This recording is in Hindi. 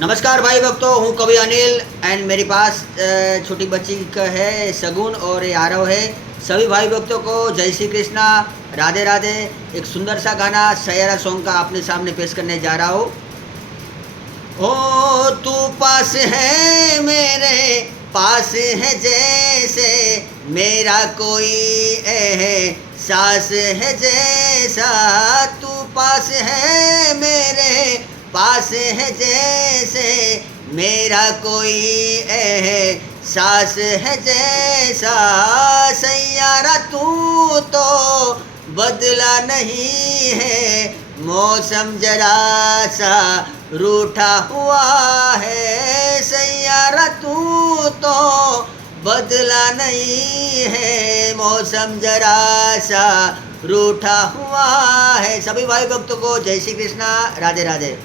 नमस्कार भाई भक्तों, हूँ कवि अनिल एंड मेरे पास छोटी बच्ची का है सगुन और ये आरव है। सभी भाई भक्तों को जय श्री कृष्णा, राधे राधे। एक सुंदर सा गाना सैयारा सॉन्ग का आपने सामने पेश करने जा रहा हूँ। ओ तू पास है मेरे, पास है जैसे मेरा कोई एहसास है जैसा। तू पास है मेरे, पास है जैसे मेरा कोई एहसास है जैसा। सैयारा तू तो बदला नहीं है, मौसम जरा सा रूठा हुआ है। सैयारा तू तो बदला नहीं है, मौसम जरा सा रूठा हुआ है। सभी भाई भक्तों को जय श्री कृष्णा, राधे राधे।